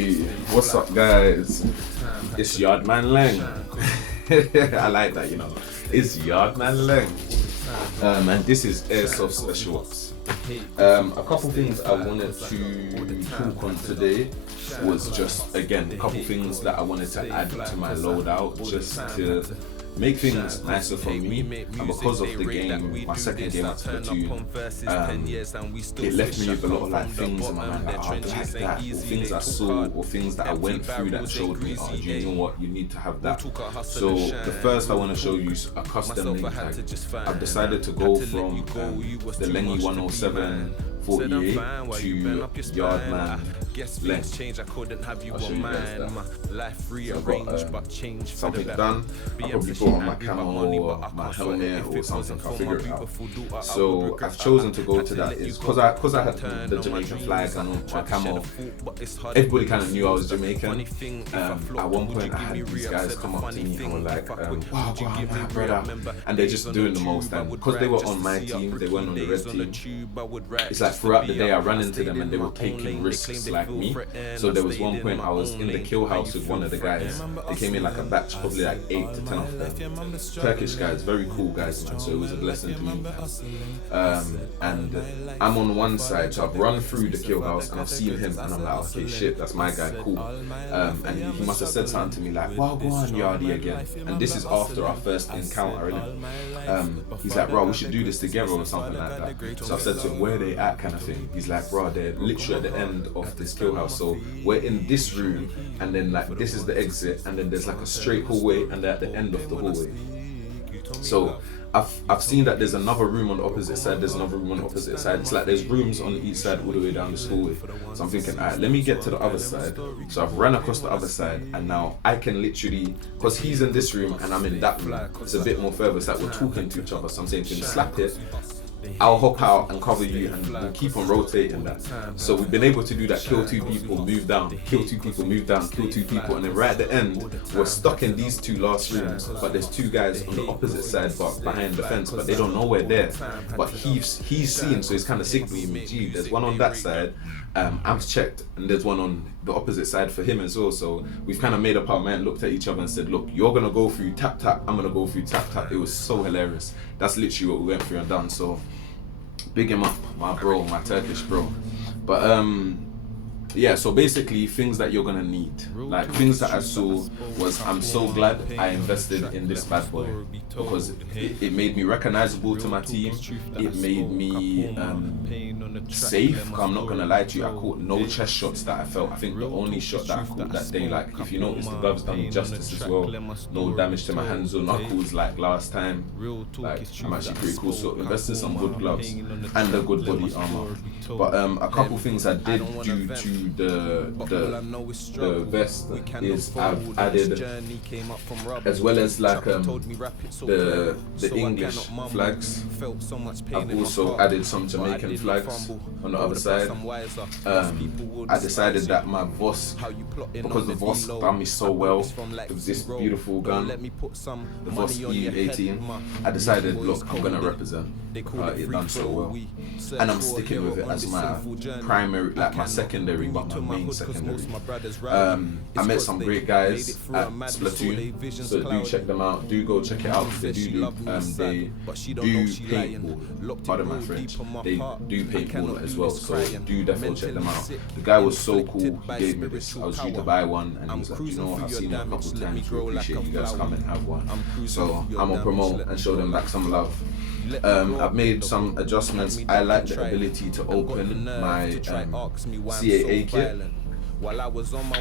Hey, what's up guys? It's Yardman Leng. I like that, you know. It's Yardman Leng. And this is Airsoft Special Ops. A couple things I wanted to talk on today was just, again, a couple things that I wanted to add to my loadout just to make things nicer for me. And because of the game, my second game at Splatoon, it left me with a lot of like things in my mind that are like that, or things I saw, or things that I went through that showed me, oh, you know what, you need to have that. So the first I want to show you is a custom link tag. I've decided to go from the Leng 107 48 to Yardman Leng. I'll show you guys that. So I've got something done. I probably put on my camo or my helmet or something. I'll figure it out. So I've chosen to go to that is because I had the Jamaican flag and my camo. Everybody kind of knew I was Jamaican. At one point I had these guys come up to me and were like, wow, my brother, and they're just doing the most. And because they were on my team, they weren't on the red team. It's like throughout the day I ran into them and they were taking risks like me. So there was one point I was in the kill house with one of the guys. They came in like a batch, probably like 8 to 10 of them. Turkish guys, very cool guys, man. So it was a blessing to me. And I'm on one side, so I've run through the kill house and I've seen him and I'm like, okay, shit, that's my guy, cool. And he must have said something to me like, wow, go on, Yardy again. And this is after our first encounter, innit? He's like, bro, we should do this together or something like that. So I said to him, where they at, kind of thing. He's like, bro, they're literally at the end of this kill house. So we're in this room and then like this is the exit and then there's like a straight hallway and they're at the end of the hallway. So I've seen that there's another room on the opposite side, there's another room on the opposite side. It's like there's rooms on each side all the way down this hallway. So I'm thinking, alright, let me get to the other side. So I've run across the other side and now I can literally, because he's in this room and I'm in that room, it's a bit more further, it's like we're talking to each other. So I'm saying to him, slap it, I'll hop out and cover you and we'll keep on rotating that. So we've been able to do that, kill 2 people, move down, kill 2 people, move down, kill 2 people, and then right at the end, we're stuck in these 2 last rooms, but there's 2 guys on the opposite side but behind the fence, but they don't know we're there. But he's seen, so he's kind of signaling me, gee, there's one on that side, I've checked, and there's one on the opposite side for him as well. So we've kind of made up our mind, looked at each other and said, look, you're gonna go through tap tap, I'm gonna go through tap tap. It was so hilarious. That's literally what we went through and done. So big him up, my bro, my Turkish bro. But yeah, so basically things that you're gonna need, like things that I saw was, I'm so glad I invested in this bad boy because it made me recognizable to my team. It made me safe. I'm not gonna lie to you, I caught no chest shots that I felt. I think the only shot that I caught that day, like if you notice, the gloves done me justice as well. No damage to my hands or knuckles like last time. Like I'm actually pretty cool. So invested some good gloves and a good body armor. But a couple things I did due to the vest is I've added, as well as like the English flags, I've also added some Jamaican flags on the other side. I decided that my Voss, because the Voss done me so well with this beautiful gun, the Voss EP10, I decided, look, I'm gonna represent. It done so well, and I'm sticking with it as my primary, like my secondary, but my main secondary. I met some great guys at Splatoon, so do check them out. Do go check it out. They do paintball. Pardon my French. They do paintball as well, so do definitely check them out. The guy was so cool. He gave me this. I was due to buy one, and he was like, you know what, I've seen it a couple times. We appreciate you guys come and have one. So I'm gonna promote and show them back some love. I've made some adjustments. I like the ability to open my CAA kit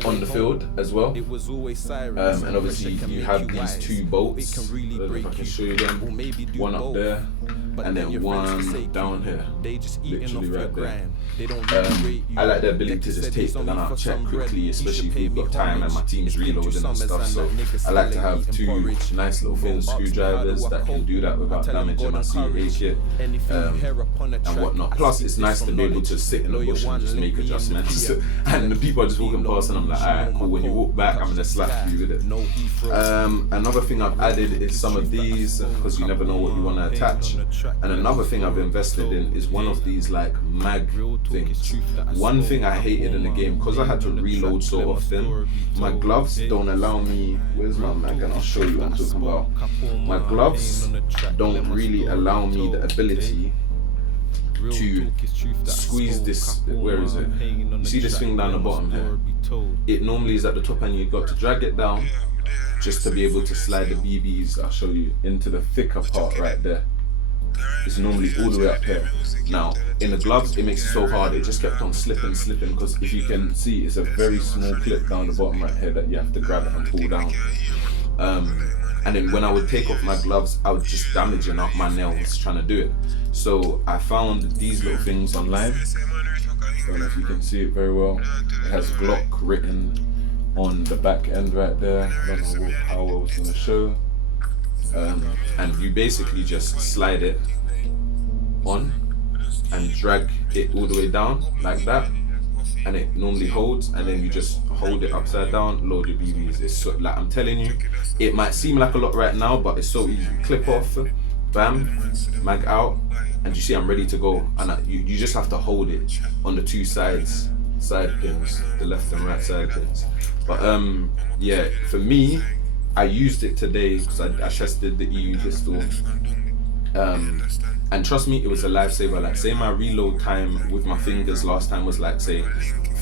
on the field as well, and obviously you have these 2 bolts. If I can show you them, one up there and then one down here, literally right there. I like the ability to just take the gun out, check quickly, especially if you've got time and my team's reloading and stuff. So I like to have 2 nice little thin screwdrivers that can do that without damaging my CAA kit and whatnot. Plus it's nice to be able to sit in the bush and just make adjustments and the people are just walking past and I'm like, alright, cool, when you walk back I'm gonna slap you with it. Another thing I've added is some of these, because you never know what you want to attach. And another thing I've invested in is one of these like mag things. One thing I hated in the game, because I had to reload so often, my gloves don't allow me, where's my mag, and I'll show you what I'm talking about. My gloves don't really allow me the ability to squeeze this, where is it? You see this thing down the bottom here? It normally is at the top and you've got to drag it down just to be able to slide the BBs, I'll show you, into the thicker part right there. It's normally all the way up here. Now, in the gloves, it makes it so hard, it just kept on slipping, because if you can see, it's a very small clip down the bottom right here that you have to grab it and pull down. And then when I would take off my gloves, I was just damaging up my nails trying to do it. So I found these little things online. I don't know if you can see it very well. It has Glock written on the back end right there. I don't know how I was going to show. And you basically just slide it on and drag it all the way down like that. And it normally holds, and then you just hold it upside down, load your BBs. It's so, like, I'm telling you, it might seem like a lot right now, but it's so easy. Clip off, bam, mag out, and you see I'm ready to go. And you just have to hold it on the two side pins, the left and right side pins. But yeah, for me, I used it today because I tested the EU pistol. And trust me, it was a lifesaver. Like, say my reload time with my fingers last time was like, say,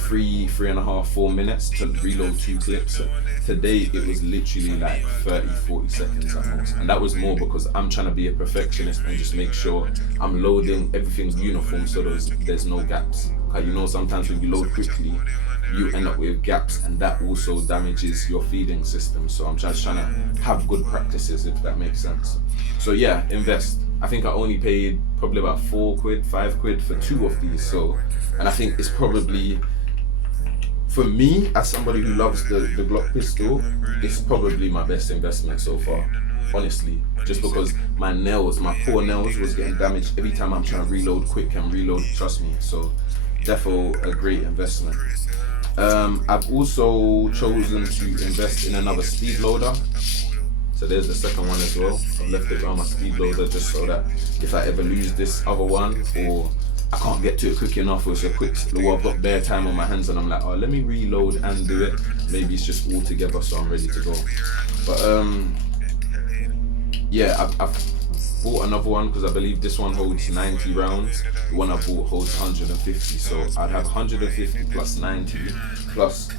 3.5, 4 minutes to reload 2 clips. Today it was literally like 30-40 seconds at most, and that was more because I'm trying to be a perfectionist and just make sure I'm loading everything uniform so there's no gaps. Because you know, sometimes when you load quickly, you end up with gaps, and that also damages your feeding system. So I'm just trying to have good practices, if that makes sense. So yeah, invest. I think I only paid probably about 4 quid, 5 quid for 2 of these. So, and I think it's probably, for me, as somebody who loves the Glock pistol, it's probably my best investment so far, honestly. Just because my poor nails was getting damaged every time I'm trying to reload quick and reload, trust me. So, defo a great investment. I've also chosen to invest in another Speedloader. So there's the second one as well. I've left it around my Speedloader just so that if I ever lose this other one, or I can't get to it quick enough, or it's a quick, well, I've got bare time on my hands and I'm like, oh, let me reload and do it. Maybe it's just all together, so I'm ready to go. But yeah, I've bought another one because I believe this one holds 90 rounds. The one I bought holds 150, so I'd have 150 plus 90 plus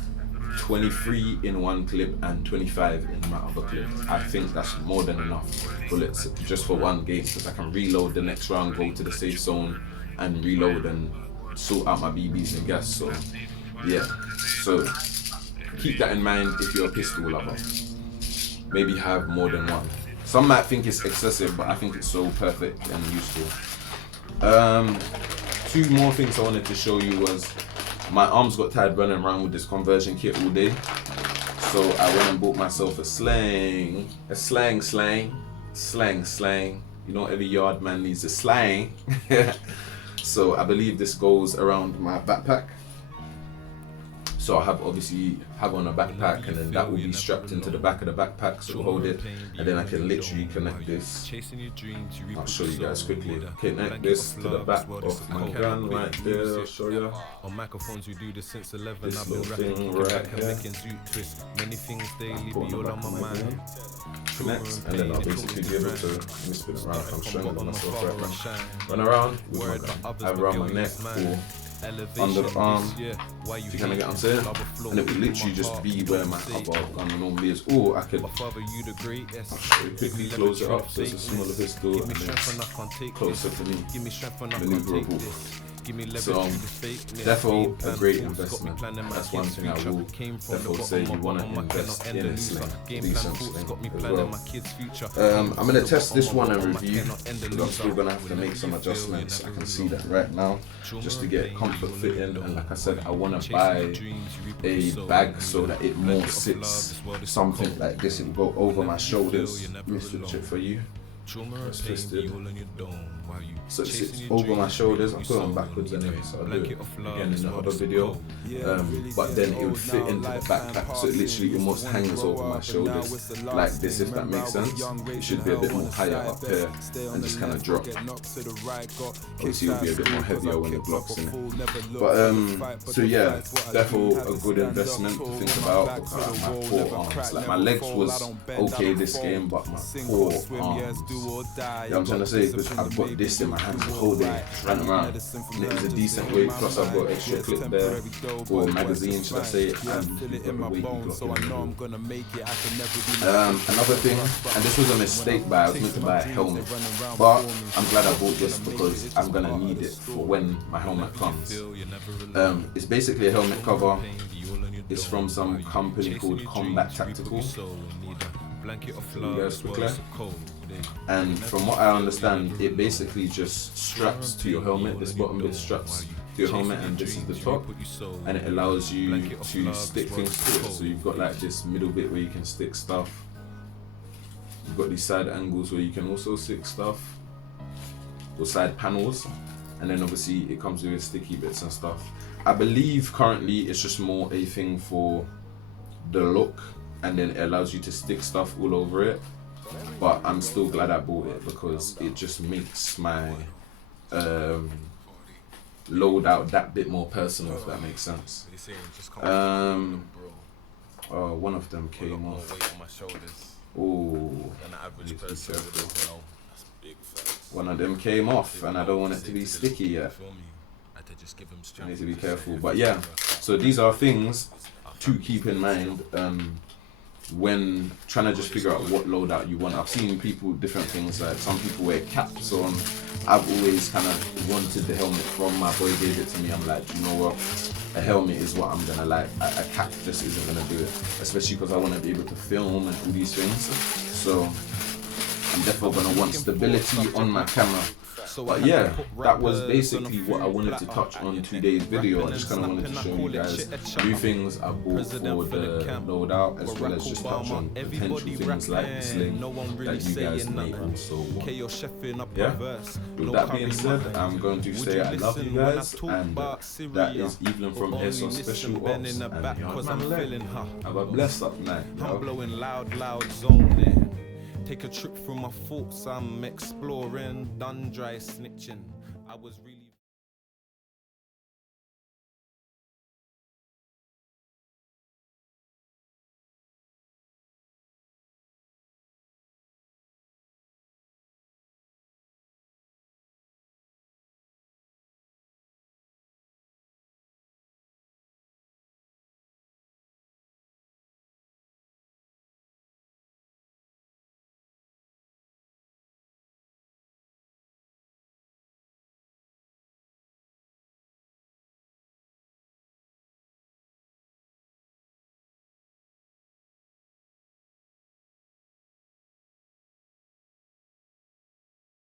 23 in one clip and 25 in my other clip. I think that's more than enough bullets just for one game, because I can reload the next round, go to the safe zone and reload and sort out my BBs and gas. So yeah, so keep that in mind if you're a pistol lover. Maybe have more than one. Some might think it's excessive, but I think it's so perfect and useful. 2 more things I wanted to show you was my arms got tired running around with this conversion kit all day. So I went and bought myself a slang. You know, every yard man needs a slang. So I believe this goes around my backpack. So I obviously have on a backpack, and then that will be strapped into the back of the backpack to hold it, and then I can literally connect this. I'll show you guys quickly. Connect this to the back of my gun right there. I'll show you. On microphones we do this since 11. This I've been little rapping, thing kicking right back and here. making zoot twist. Many things daily Put be on the all back on of my my gun. mind. Next, and then I'll basically be able to spin it around. I'm showing it myself right now. Run around with my gun. I have around my neck or under the arm. You kind of get what I'm saying? And it would literally just be where my other gun normally is. Or I could, I'll show you quickly, close it up so it's a smaller pistol, and then it's closer to me, maneuverable. So, defo a great investment. That's one thing I will defo say. You want to invest in a sling, decent sling as well. I'm going to test this one and review, because I'm still going to have to make some adjustments. I can see that right now, just to get comfort fitting. And like I said, I want to buy a bag so that it more sits something like this. It will go over my shoulders. Let me switch it for you. It's twisted. So it sits over my shoulders. I put it on backwards anyway, so I'll do it again in the other video. But then it would fit into the backpack, so it literally almost hangs over my shoulders like this, if that makes sense. It should be a bit more higher up here and just kind of drop. Obviously it'll be a bit more heavier when the Glock's in it. But so yeah, therefore a good investment to think about, because my forearms, like my legs was okay this game, but my forearms, you know what I'm trying to say, because I've got this in my hands the whole day, running around, and it was a decent weight, plus I've got extra clip there, or magazine should I say, and you've got the weight Glock in the middle. Another thing, and this was a mistake, but I was meant to buy a helmet, but I'm glad I bought this because I'm gonna need it for when my helmet comes. It's basically a helmet cover. It's from some company called Combat Tactical. And from what I understand, it basically just straps to your helmet. This bottom bit straps to your helmet, and this is the top, and it allows you to stick things to it. So you've got like this middle bit where you can stick stuff. You've got these side angles where you can also stick stuff, or side panels, and then obviously it comes with sticky bits and stuff. I believe currently it's just more a thing for the look, and then it allows you to stick stuff all over it. But I'm still glad I bought it because it just makes my loadout that bit more personal, if that makes sense. Oh, one of them came off. Oh, one of them came off, and I don't want it to be sticky yet. I need to be careful. But yeah, so these are things to keep in mind when trying to just figure out what loadout you want. I've seen people different things, like some people wear caps on. I've always kind of wanted the helmet from my boy, gave it to me. I'm like, you know what, a helmet is what I'm gonna like. A cap just isn't gonna do it, especially because I want to be able to film and do these things. So I'm definitely gonna want stability on my camera. But yeah, that was basically what I wanted to touch on today's video. I just kind of wanted to show you guys new things I bought for the loadout, as well as just touch on potential things like the sling that you guys may also want. Yeah, with that being said, I'm going to say I love you guys, and that is Evelyn from Airsoft Special Ops, and Yardman Leng. Have a blessed up night. I'm blowing loud zone. Take a trip through my thoughts, I'm exploring, done dry snitching. I was really